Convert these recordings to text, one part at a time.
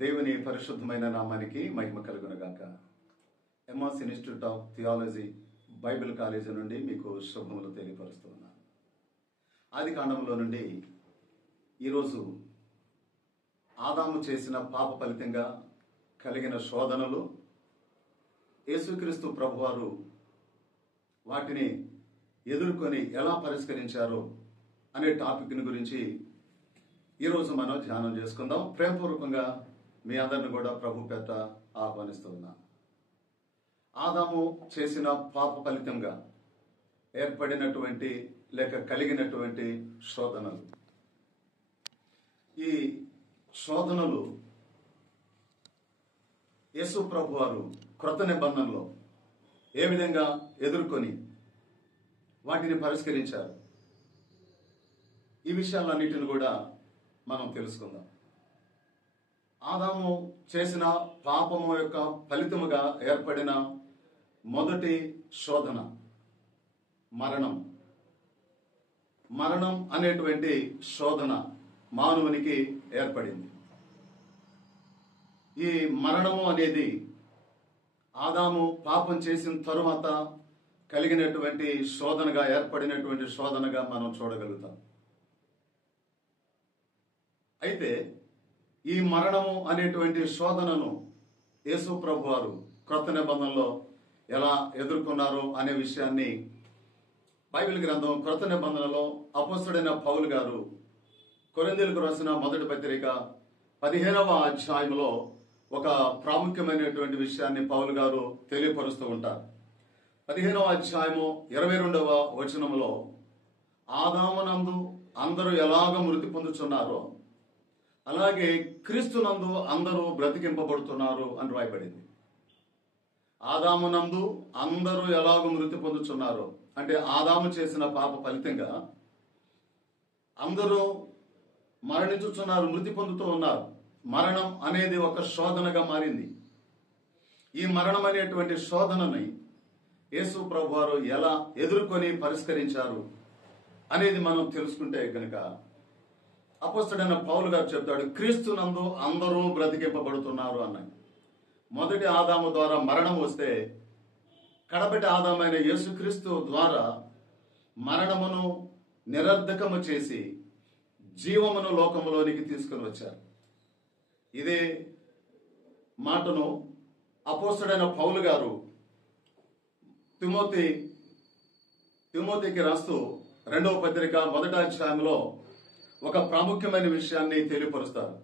దేవుని పరిశుద్ధమైన నామానికి మహిమ కలుగునుగాక. MS institute of theology Bible college నుండి మీకు శుభములు తెలియపరుస్తున్నాను. ఆది కాండంలో నుండి ఈరోజు ఆదాము చేసిన పాప ఫలితంగా కలిగిన శోధనలు, యేసుక్రీస్తు ప్రభువారు వాటిని ఎదుర్కొని ఎలా పరిష్కరించారో అనే టాపిక్ని గురించి ఈరోజు మనం ధ్యానం చేసుకుందాం. ప్రేమపూర్వకంగా మీ అందరిని కూడా ప్రభు పేట ఆహ్వానిస్తున్నాను. ఆదాము చేసిన పాప ఫలితంగా ఏర్పడినటువంటి లేక కలిగినటువంటి శోధనలు, ఈ శోధనలు యేసు ప్రభువారు క్రొత్త నిబంధనలో ఏ విధంగా ఎదుర్కొని వాటిని పరిష్కరించారు, ఈ విషయాలన్నిటిని కూడా మనం తెలుసుకుందాం. ఆదాము చేసిన పాపము యొక్క ఫలితముగా ఏర్పడిన మొదటి శోధన మరణం అనేటువంటి శోధన మానవునికి ఏర్పడింది. ఈ మరణము అనేది ఆదాము పాపం చేసిన తరువాత కలిగినటువంటి శోధనగా ఏర్పడినటువంటి శోధనగా మనం చూడగలుగుతాం. అయితే ఈ మరణము అనేటువంటి శోధనను యేసు ప్రభువారు క్రొత్త నిబంధనలో ఎలా ఎదుర్కొన్నారు అనే విషయాన్ని బైబిల్ గ్రంథం క్రొత్త నిబంధనలో అపోస్తలుడైన పౌలు గారు కొరింథీయులకు రాసిన మొదటి పత్రిక 15వ అధ్యాయంలో ఒక ప్రాముఖ్యమైనటువంటి విషయాన్ని పౌలు గారు తెలియపరుస్తూ ఉంటారు. 15వ అధ్యాయము 22వ వచనంలో ఆదామునందు అందరూ ఎలాగ మృతి పొందుచున్నారో అలాగే క్రీస్తునందు అందరూ బ్రతికింపబడుతున్నారు అని రాయబడింది. ఆదామునందు అందరూ ఎలాగో మృతి పొందుతున్నారు అంటే ఆదాము చేసిన పాప ఫలితంగా అందరూ మరణించుచున్నారు, మృతి పొందుతూ ఉన్నారు. మరణం అనేది ఒక శోధనగా మారింది. ఈ మరణం అనేటువంటి శోధనని యేసు ప్రభువారు ఎలా ఎదుర్కొని పరిష్కరించారు అనేది మనం తెలుసుకుంటే కనుక అపోస్తలుడైన పౌలు గారు చెప్తాడు, క్రీస్తునందు అందరూ బ్రతికింపబడుతున్నారు అన్నాడు. మొదటి ఆదాము ద్వారా మరణం వస్తే కడపటి ఆదామైన యేసుక్రీస్తు ద్వారా మరణమును నిరర్ధకము చేసి జీవమును లోకములోనికి తీసుకుని వచ్చారు. ఇదే మాటను అపోస్తలుడైన పౌలు గారు తిమోతికి రాస్తూ 2వ పత్రిక 1వ అధ్యాయంలో ఒక ప్రాముఖ్యమైన విషయాన్ని తెలియపరుస్తారు.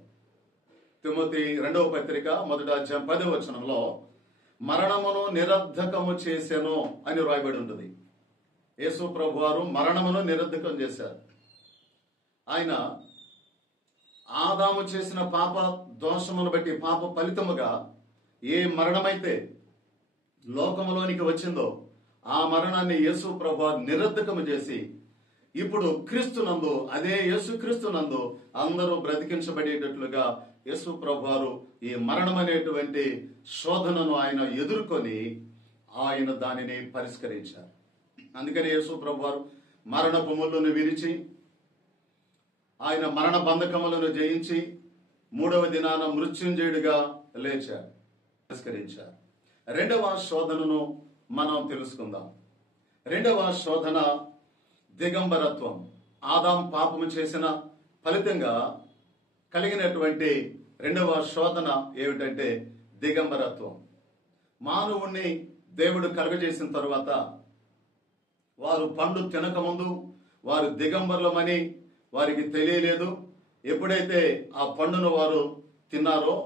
తిమోతి 2వ పత్రిక 1వ అధ్యాయం 10వ వచనంలో మరణమును నిరర్ధకము చేసెను అని రాయబడి ఉంటుంది. యేసు ప్రభువారు మరణమును నిరర్ధకం చేశారు. ఆయన ఆదాము చేసిన పాప దోషమును బట్టి పాప ఫలితముగా ఏ మరణమైతే లోకములోనికి వచ్చిందో ఆ మరణాన్ని యేసు ప్రభువారు నిరర్ధకము చేసి ఇప్పుడు క్రీస్తునందు, అదే యేసుక్రీస్తునందు అందరూ బ్రతికించబడేటట్లుగా యేసు ప్రభువారు ఈ మరణం అనేటువంటి శోధనను ఆయన ఎదుర్కొని ఆయన దానిని పరిష్కరించారు. అందుకని యేసు ప్రభువారు మరణపు ముళ్ళను విరిచి ఆయన మరణ బంధకములను జయించి 3వ దినాన మృత్యుంజయుడిగా లేచారు, పరిష్కరించారు. రెండవ శోధనను మనం తెలుసుకుందాం. రెండవ శోధన దిగంబరత్వం. ఆదాం పాపము చేసిన ఫలితంగా కలిగినటువంటి రెండవ శోధన ఏమిటంటే దిగంబరత్వం. మానవుణ్ణి దేవుడు కలుగజేసిన తరువాత వారు పండు తినకముందు వారు దిగంబరులమని వారికి తెలియలేదు. ఎప్పుడైతే ఆ పండును వారు తిన్నారో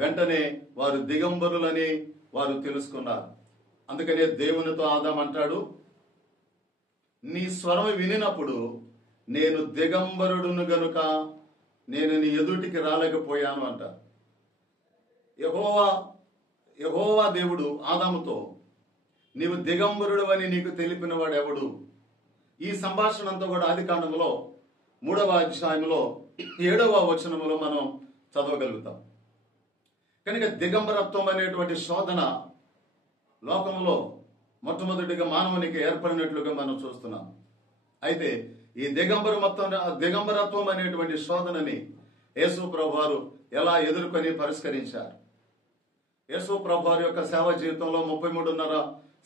వెంటనే వారు దిగంబరులని వారు తెలుసుకున్నారు. అందుకనే దేవునితో ఆదాం అంటాడు, నీ స్వరం వినినప్పుడు నేను దిగంబరుడును గనుక నేను నీ ఎదుటికి రాలేకపోయాను అంట. యెహోవా దేవుడు ఆదాముతో నీవు దిగంబరుడు అని నీకు తెలిపిన వాడు ఎవడు? ఈ సంభాషణ అంతా కూడా ఆది కాండంలో 3వ అధ్యాయంలో 7వ వచనంలో మనం చదవగలుగుతాం. కనుక దిగంబరత్వం అనేటువంటి శోధన లోకంలో మొట్టమొదటిగా మానవునికి ఏర్పడినట్లుగా మనం చూస్తున్నాం. అయితే ఈ దిగంబరత్వం అనేటువంటి శోధనని యేసు ప్రభు వారు ఎలా ఎదుర్కొని పరిష్కరించారు. యేసు ప్రభు వారి యొక్క సేవ జీవితంలో 33.5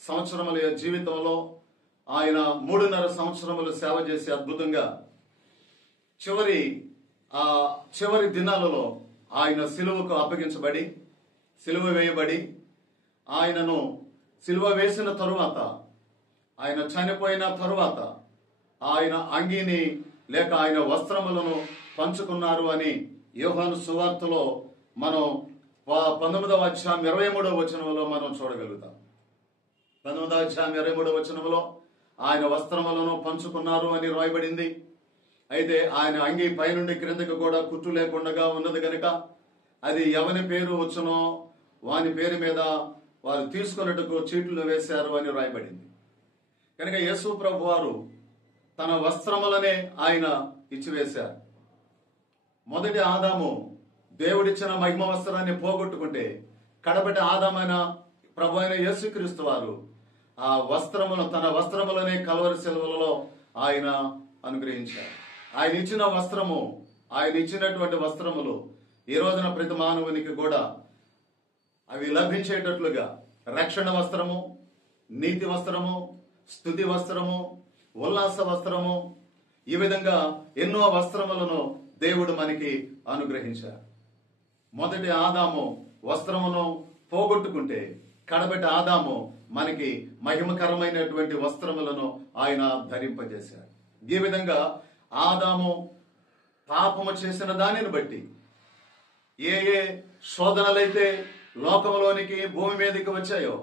సంవత్సరముల జీవితంలో ఆయన 3.5 సంవత్సరములు సేవ చేసి అద్భుతంగా చివరి దినాలలో ఆయన సిలువకు అప్పగించబడి సిలువ వేయబడి ఆయనను సిలువ వేసిన తరువాత ఆయన చనిపోయిన తరువాత ఆయన అంగీని లేక ఆయన వస్త్రములను పంచుకున్నారు అని యోహాను సువార్తలో మనం 19వ అధ్యాయం 23వ వచనంలో మనం చూడగలుగుతాం. 19వ అధ్యాయం 23వ వచనంలో ఆయన వస్త్రములను పంచుకున్నారు అని రాయబడింది. అయితే ఆయన అంగీ పైనుండి క్రిందకి కూడా కుట్టు లేకుండా ఉన్నది కనుక అది ఎవరి పేరు వచ్చునో వాని పేరు మీద వారు తీసుకున్నట్టుకు చీట్లు వేశారు అని రాయబడింది. కనుక యేసు ప్రభు వారు తన వస్త్రములనే ఆయన ఇచ్చివేశారు. మొదటి ఆదాము దేవుడిచ్చిన మహిమ వస్త్రాన్ని పోగొట్టుకుంటే కడపటి ఆదామైన ప్రభు అయిన యేసుక్రీస్తు వారు ఆ వస్త్రమును తన వస్త్రములనే కల్వరి శిలువలలో ఆయన అనుగ్రహించారు. ఆయన ఇచ్చిన వస్త్రము, ఆయన ఇచ్చినటువంటి వస్త్రములు ఈ రోజున ప్రతి మానవునికి కూడా అవి లభించేటట్లుగా రక్షణ వస్త్రము, నీతి వస్త్రము, స్తుతి వస్త్రము, ఉల్లాస వస్త్రము, ఈ విధంగా ఎన్నో వస్త్రములను దేవుడు మనకి అనుగ్రహించారు. మొదటి ఆదాము వస్త్రమును పోగొట్టుకుంటే కడబెట్టి ఆదాము మనకి మహిమకరమైనటువంటి వస్త్రములను ఆయన ధరింపజేశాడు. ఈ విధంగా ఆదాము పాపము చేసిన దానిని బట్టి ఏ శోధనలైతే లోకంలోనికి భూమి మీదకి వచ్చాయో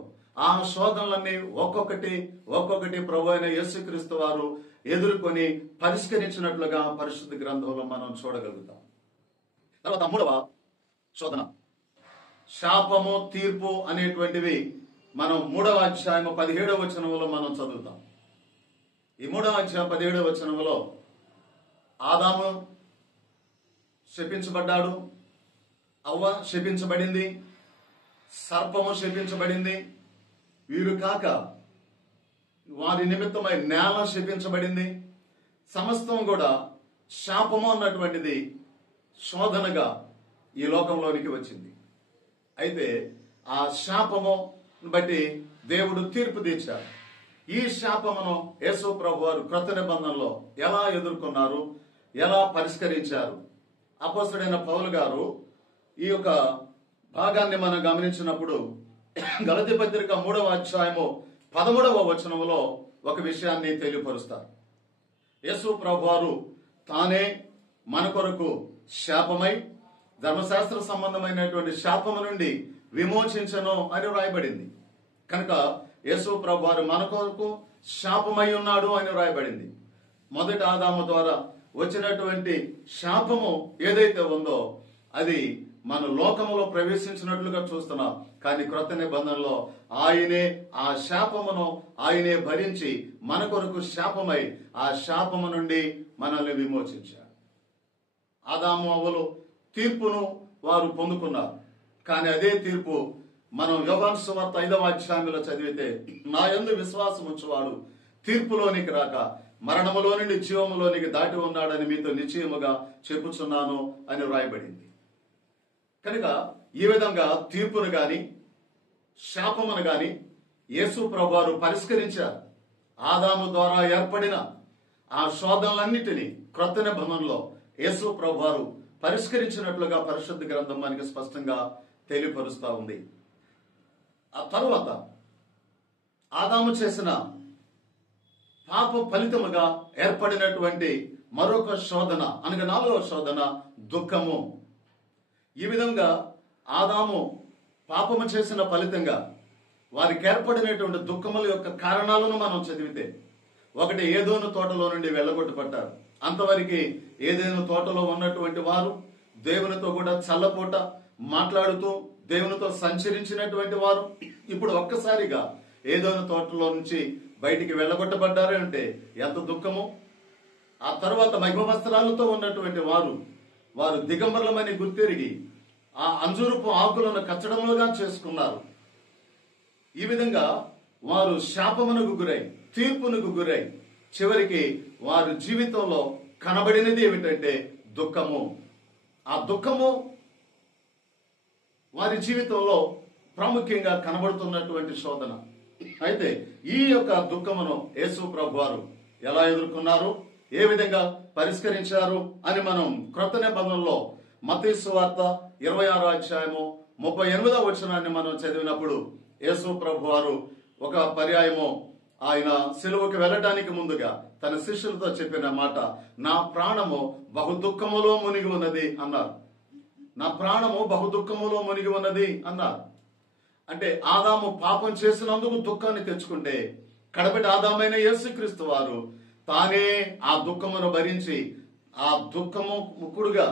ఆ శోధనలన్నీ ఒక్కొక్కటి ప్రభు అయిన యేసుక్రీస్తు వారు ఎదుర్కొని పరిష్కరించినట్లుగా పరిశుద్ధ గ్రంథంలో మనం చూడగలుగుతాం. తర్వాత 3వ శోధన శాపము, తీర్పు అనేటువంటివి మనం 3వ అధ్యాయం 17వ వచనంలో మనం చదువుతాం. ఈ 3వ అధ్యాయం 17వ వచనంలో ఆదాము శపించబడ్డాడు, అవ్వ శపించబడింది, సర్పము శపించబడింది. వీరు కాక వారి నిమిత్తమై నేల శపించబడింది. సమస్తం కూడా శాపము అన్నటువంటిది శోధనగా ఈ లోకంలోనికి వచ్చింది. అయితే ఆ శాపము బట్టి దేవుడు తీర్పు తీర్చాడు. ఈ శాపమును యేసు ప్రభు వారు క్రొత్త నిబంధనలో ఎలా ఎదుర్కొన్నారు, ఎలా పరిష్కరించారు? అపోస్తలుడైన పౌలు గారు ఈ యొక్క భాగాన్ని మనం గమనించినప్పుడు గలతీ పత్రిక 3వ అధ్యాయము 13వ వచనములో ఒక విషయాన్ని తెలియపరుస్తారు. యేసు ప్రభు వారు తానే మన కొరకు శాపమై ధర్మశాస్త్ర సంబంధమైనటువంటి శాపము నుండి విమోచించను అని రాయబడింది. కనుక యేసు ప్రభు వారు మన కొరకు శాపమై ఉన్నాడు అని రాయబడింది. మొదటి ఆదాము ద్వారా వచ్చినటువంటి శాపము ఏదైతే ఉందో అది మన లోకములో ప్రవేశించినట్లుగా చూస్తున్నాం. కానీ క్రొత్త నిబంధనలో ఆయనే ఆ శాపమును ఆయనే భరించి మన కొరకు శాపమై ఆ శాపము నుండి మనల్ని విమోచించాడు. ఆదాము అవ్వలు తీర్పును వారు పొందుకున్నారు. కానీ అదే తీర్పు మనం యోహాను సువార్త 5వ అధ్యాయంలో చదివితే నా యందు విశ్వాసం ఉంచువాడు తీర్పులోనికి రాక మరణములో నుండి జీవములోనికి దాటి ఉన్నాడని మీతో నిశ్చయముగా చెప్పుచున్నాను అని రాయబడింది. కనుక ఈ విధంగా తీర్పును గాని శాపమును గాని యేసు ప్రభువారు పరిష్కరించారు. ఆదాము ద్వారా ఏర్పడిన ఆ శోధనలన్నిటినీ క్రొత్త నిబంధనలో యేసు ప్రభువారు పరిష్కరించినట్లుగా పరిశుద్ధ గ్రంథం మనకి స్పష్టంగా తెలియపరుస్తా ఉంది. ఆ తరువాత ఆదాము చేసిన పాప ఫలితముగా ఏర్పడినటువంటి మరొక శోధన అనగా 4వ శోధన దుఃఖము. ఈ విధంగా ఆదాము పాపము చేసిన ఫలితంగా వారికి ఏర్పడినటువంటి దుఃఖముల యొక్క కారణాలను మనం చదివితే ఒకటి ఏదోను తోటలో నుండి వెళ్ళగొట్టబడ్డారు. అంతవరకు ఏదైనా తోటలో ఉన్నటువంటి వారు దేవునితో కూడా చల్లపూట మాట్లాడుతూ దేవునితో సంచరించినటువంటి వారు ఇప్పుడు ఒక్కసారిగా ఏదైనా తోటలో నుంచి బయటికి వెళ్ళగొట్టబడ్డారు అంటే ఎంత దుఃఖము. ఆ తర్వాత మహిమ వస్త్రాలతో ఉన్నటువంటి వారు దిగంబరులమని గుర్తెరిగి ఆ అంజూరపు ఆకులను కచ్చడంలోగా చేసుకున్నారు. ఈ విధంగా వారు శాపమునకు గురై తీర్పునకు గురై చివరికి వారి జీవితంలో కనబడినది ఏమిటంటే దుఃఖము. ఆ దుఃఖము వారి జీవితంలో ప్రాముఖ్యంగా కనబడుతున్నటువంటి శోధన. అయితే ఈ యొక్క దుఃఖమును యేసు ప్రభు వారు ఎలా ఎదుర్కొన్నారు, ఏ విధంగా పరిష్కరించారు అని మనం క్రొత్త నిబంధనలో మత్తయి సువార్త 26వ అధ్యాయము 38వ వచనాన్ని మనం చదివినప్పుడు యేసు ప్రభు వారు ఒక పర్యాయము ఆయన సిలువకు వెళ్ళడానికి ముందుగా తన శిష్యులతో చెప్పిన మాట, నా ప్రాణము బహు దుఃఖములో మునిగి ఉన్నది అన్నారు. నా ప్రాణము బహు దుఃఖములో మునిగి ఉన్నది అన్నారు. అంటే ఆదాము పాపం చేసినందుకు దుఃఖాన్ని తెచ్చుకుంటే కడపటి ఆదామైన యేసుక్రీస్తు వారు తానే ఆ దుఃఖమును భరించి ఆ దుఃఖము ముక్కుడుగా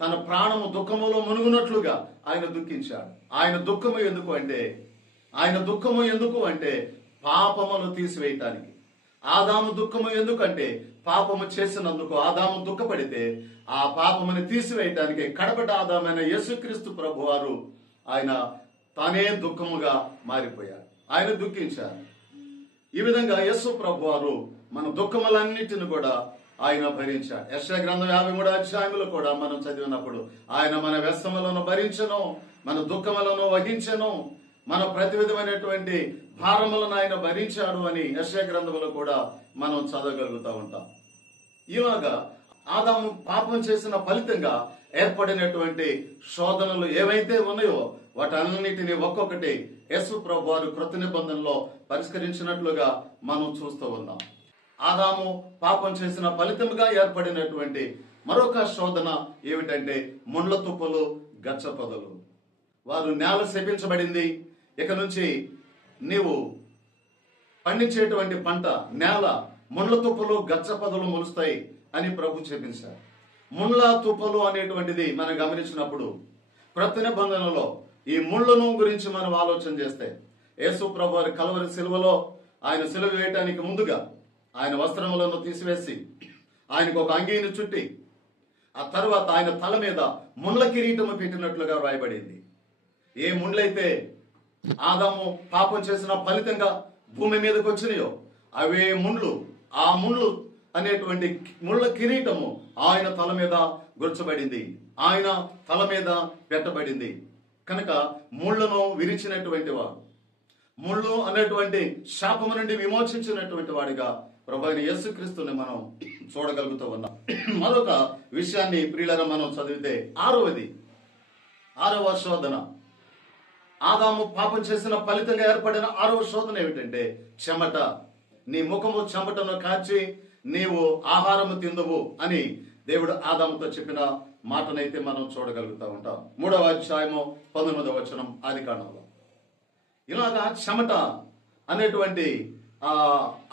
తన ప్రాణము దుఃఖములో మునుగునట్లుగా ఆయన దుఃఖించాడు. ఆయన దుఃఖము ఎందుకు అంటే పాపమును తీసివేయటానికి. ఆదాము దుఃఖము ఎందుకంటే పాపము చేసినందుకు ఆదాము దుఃఖపడితే ఆ పాపముని తీసివేయటానికి కడపటి ఆదామైన యేసుక్రీస్తు ప్రభు వారు ఆయన తానే దుఃఖముగా మారిపోయారు. ఆయన దుఃఖించారు. ఈ విధంగా యేసు ప్రభు వారు మన దుఃఖములన్నిటిని కూడా ఆయన భరించాడు. యెషయా గ్రంథం 53వ అధ్యాయంలో కూడా మనం చదివినప్పుడు ఆయన మన వ్యసనములను భరించెను, మన దుఃఖములను వహించెను, మన ప్రతి విధమైనటువంటి భారములను ఆయన భరించాడు అని యెషయా గ్రంథంలో కూడా మనం చదవగలుగుతూ ఉంటాం. ఇలాగా ఆదాము పాపం చేసిన ఫలితంగా ఏర్పడినటువంటి శోధనలు ఏవైతే ఉన్నాయో వాటన్నిటిని ఒక్కొక్కటి యేసు ప్రభు వారు క్రొత్త నిబంధనలో పరిష్కరించినట్లుగా మనం చూస్తూ ఉన్నాం. ఆదాము పాపం చేసిన ఫలితంగా ఏర్పడినటువంటి మరొక శోధన ఏమిటంటే ముండ్ల తుప్పలు, గచ్చ పొదలు. వారు నేల శపించబడింది, ఇక నుంచి నీవు పండించేటువంటి పంట నేల ముండ్ల తుప్పలు, గచ్చ పొదలు మొలుస్తాయి అని ప్రభు చెప్పించారు. ముండ్ల తుప్పలు అనేటువంటిది మనం గమనించినప్పుడు క్రొత్త నిబంధనలో ఈ ముళ్ళను గురించి మనం ఆలోచన చేస్తే యేసు ప్రభు వారి కల్వరి సిలువలో ఆయన సిలువ వేయటానికి ముందుగా ఆయన వస్త్రములను తీసివేసి ఆయనకు ఒక అంగీని చుట్టి ఆ తర్వాత ఆయన తల మీద ముండ్ల కిరీటము పెట్టినట్లుగా రాయబడింది. ఏ ముండ్లైతే ఆదాము పాపం చేసిన ఫలితంగా భూమి మీదకి వచ్చినాయో అవే ముండ్లు, ఆ ముండ్లు అనేటువంటి ముళ్ళ కిరీటము ఆయన తల మీద గుర్చబడింది, ఆయన తల మీద పెట్టబడింది. కనుక ముళ్ళను విరిచినటువంటి వాడు, ముళ్ళు అనేటువంటి శాపము నుండి విమోచించినటువంటి వాడిగా ప్రభు అయిన యేసుక్రీస్తుని మనం చూడగలుగుతూ ఉన్నాం. మరొక విషయాన్ని ప్రియులారా మనం చదివితే ఆరవ శోధన, ఆదాము పాపం చేసిన ఫలితంగా ఏర్పడిన 6వ శోధన ఏమిటంటే చెమట. నీ ముఖము చెమటను కాచి నీవు ఆహారము తిందువు అని దేవుడు ఆదాముతో చెప్పిన మాటనైతే మనం చూడగలుగుతూ ఉంటాం. 3వ అధ్యాయము 19వ వచనం ఆదికాండంలో. ఇలాగా చెమట అనేటువంటి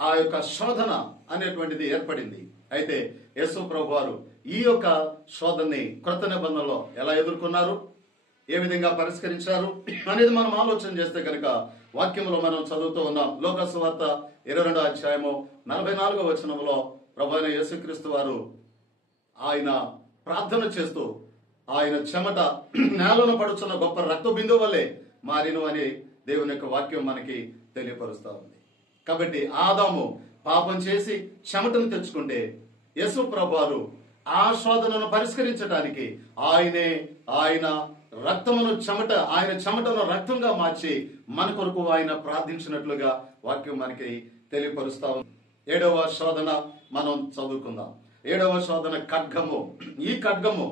ఆ యొక్క శోధన అనేటువంటిది ఏర్పడింది. అయితే యేసు ప్రభు వారు ఈ యొక్క శోధనని క్రొత్త నిబంధనలో ఎలా ఎదుర్కొన్నారు, ఏ విధంగా పరిష్కరించారు అనేది మనం ఆలోచన చేస్తే కనుక వాక్యంలో మనం చదువుతూ ఉన్నాం. లోకాసు వార్త 22వ అధ్యాయము 44వ వచనంలో ప్రభు అయిన యేసుక్రీస్తు వారు ఆయన ప్రార్థన చేస్తూ ఆయన చెమట నేలను పడుచున్న గొప్ప రక్త బిందువు వల్లే మారిను అని దేవుని యొక్క వాక్యం మనకి తెలియపరుస్తా ఉంది. కాబట్టి ఆదాము పాపం చేసి చెమటను తెచ్చుకుంటే యేసు ప్రభు వారు ఆ శోధనను పరిష్కరించడానికి ఆయన రక్తమును ఆయన చెమటను రక్తంగా మార్చి మన కొరకు ఆయన ప్రార్థించినట్లుగా వాక్యం మనకి తెలియపరుస్తా ఉంది. 7వ శోధన మనం చదువుకుందాం. 7వ శోధన ఖడ్గము. ఈ ఖడ్గము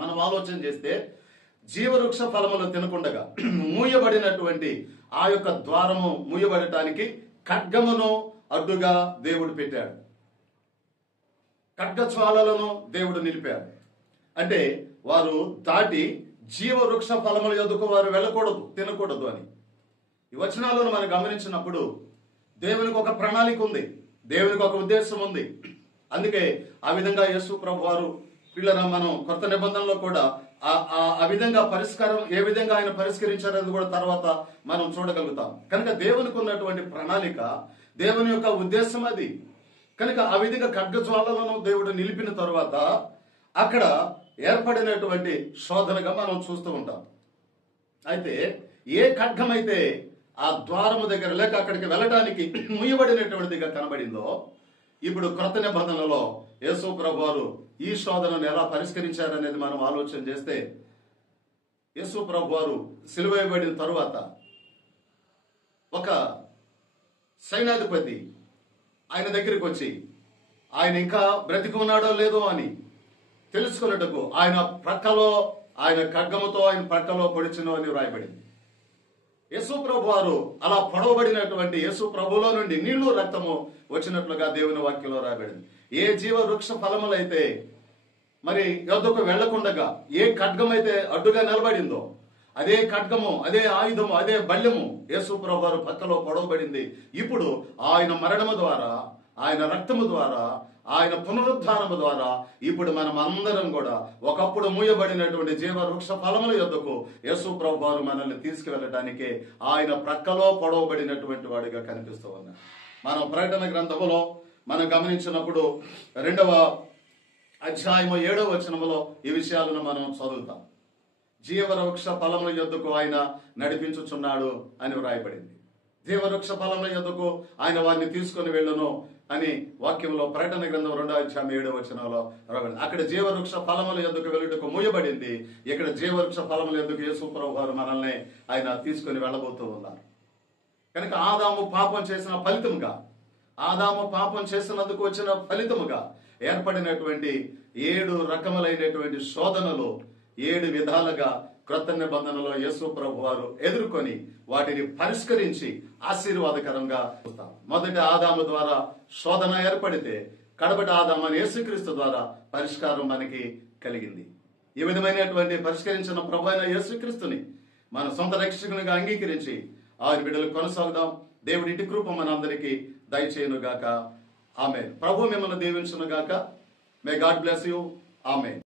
మనం ఆలోచన చేస్తే జీవవృక్ష ఫలములు తినకుండగా మూయబడినటువంటి ఆ యొక్క ద్వారము మూయబడటానికి ఖడ్గమును అడ్డుగా దేవుడు పెట్టాడు. ఖడ్గ జ్వాలలను దేవుడు నిలిపాడు. అంటే వారు దాటి జీవవృక్ష ఫలముల యొద్దకు వారు వెళ్ళకూడదు, తినకూడదు అని. ఈ వచనాలను మనం గమనించినప్పుడు దేవునికి ఒక ప్రణాళిక ఉంది, దేవునికి ఒక ఉద్దేశం ఉంది. అందుకే ఆ విధంగా యేసు ప్రభు వారు పిల్లల మనం కొత్త నిబంధనలో కూడా ఆ విధంగా పరిష్కారం ఏ విధంగా ఆయన పరిష్కరించారని కూడా తర్వాత మనం చూడగలుగుతాం. కనుక దేవునికి ఉన్నటువంటి ప్రణాళిక, దేవుని యొక్క ఉద్దేశం అది. కనుక ఆ విధంగా ఖడ్గజ్వాలను దేవుడు నిలిపిన తర్వాత అక్కడ ఏర్పడినటువంటి శోధనగా మనం చూస్తూ ఉంటాం. అయితే ఏ ఖడ్గమైతే ఆ ద్వారము దగ్గర లేక అక్కడికి వెళ్ళడానికి ముయ్యబడినటువంటిదిగా కనబడిందో, ఇప్పుడు క్రొత్త నిబంధనలో యేసు ప్రభు వారు ఈ శోధనను ఎలా పరిష్కరించారనేది మనం ఆలోచన చేస్తే, యేసు ప్రభు వారు సిలువ వేయబడిన తరువాత ఒక సైన్యాధిపతి ఆయన దగ్గరికి వచ్చి ఆయన ఇంకా బ్రతికి ఉన్నాడో లేదో అని తెలుసుకున్నట్టుకు ఆయన ప్రక్కలో, ఆయన ఖడ్గముతో ఆయన ప్రక్కలో పొడిచెను అని వ్రాయబడింది. యేసు ప్రభు వారు అలా పొడవబడినటువంటి యేసు ప్రభులో నుండి నీళ్లు రక్తము వచ్చినట్లుగా దేవుని వాక్యంలో రాయబడింది. ఏ జీవ వృక్ష ఫలములైతే మరి యొద్దకు వెళ్లకుండగా ఏ ఖడ్గమైతే అడ్డుగా నిలబడిందో, అదే ఖడ్గము, అదే ఆయుధము, అదే బల్యము యేసు ప్రభు వారు పక్కలో పొడవబడింది. ఇప్పుడు ఆయన మరణము ద్వారా, ఆయన రక్తము ద్వారా, ఆయన పునరుద్ధానము ద్వారా ఇప్పుడు మనం అందరం కూడా ఒకప్పుడు మూయబడినటువంటి జీవ వృక్ష ఫలముల యొద్దకు యేసు ప్రభు వారు మనల్ని తీసుకువెళ్ళటానికి ఆయన ప్రక్కలో పొడవబడినటువంటి వాడిగా కనిపిస్తూ ఉన్నారు. మనం ప్రకటన గ్రంథములో మనం గమనించినప్పుడు 2వ అధ్యాయము 7వ వచనములో ఈ విషయాలను మనం చదువుతాం. జీవవృక్ష ఫలముల యొద్దకు ఆయన నడిపించుచున్నాడు అని వ్రాయబడింది. జీవవృక్ష ఫలముల యొద్దకు ఆయన వారిని తీసుకొని వెళ్ళును అని వాక్యంలో ప్రకటన గ్రంథం 2వ అధ్యాయం 7వ వచనంలో రాయబడింది. అక్కడ జీవవృక్ష ఫలముల యొద్దకు వెళ్ళుటకు మూయబడింది. ఇక్కడ జీవవృక్ష ఫలముల యొద్దకు యేసు ప్రభు వారు మనల్ని ఆయన తీసుకొని వెళ్ళబోతూ ఉన్నారు. కనుక ఆదాము పాపం చేసిన ఫలితముగా, ఆదాము పాపం చేసినందుకు వచ్చిన ఫలితముగా ఏర్పడినటువంటి 7 రకములైనటువంటి శోధనలు 7 విధాలుగా క్రొత్త నిబంధనలో యేసు ప్రభు వారు ఎదుర్కొని వాటిని పరిష్కరించి ఆశీర్వాదకరంగా చూస్తాం. మొదటి ఆదాము ద్వారా శోధన ఏర్పడితే కడపటి ఆదాము అని యేసుక్రీస్తు ద్వారా పరిష్కారం మనకి కలిగింది. ఈ విధమైనటువంటి పరిష్కరించిన ప్రభు అయిన యేసుక్రీస్తుని మన సొంత రక్షకునిగా అంగీకరించి ఆయన బిడ్డలు కొనసాగుదాం. దేవుడి ఇంటి కృప మనందరికీ దయచేయును గాక. ఆమేన్. ప్రభు మిమ్మల్ని దీవించును గాక. May God bless you. Amen.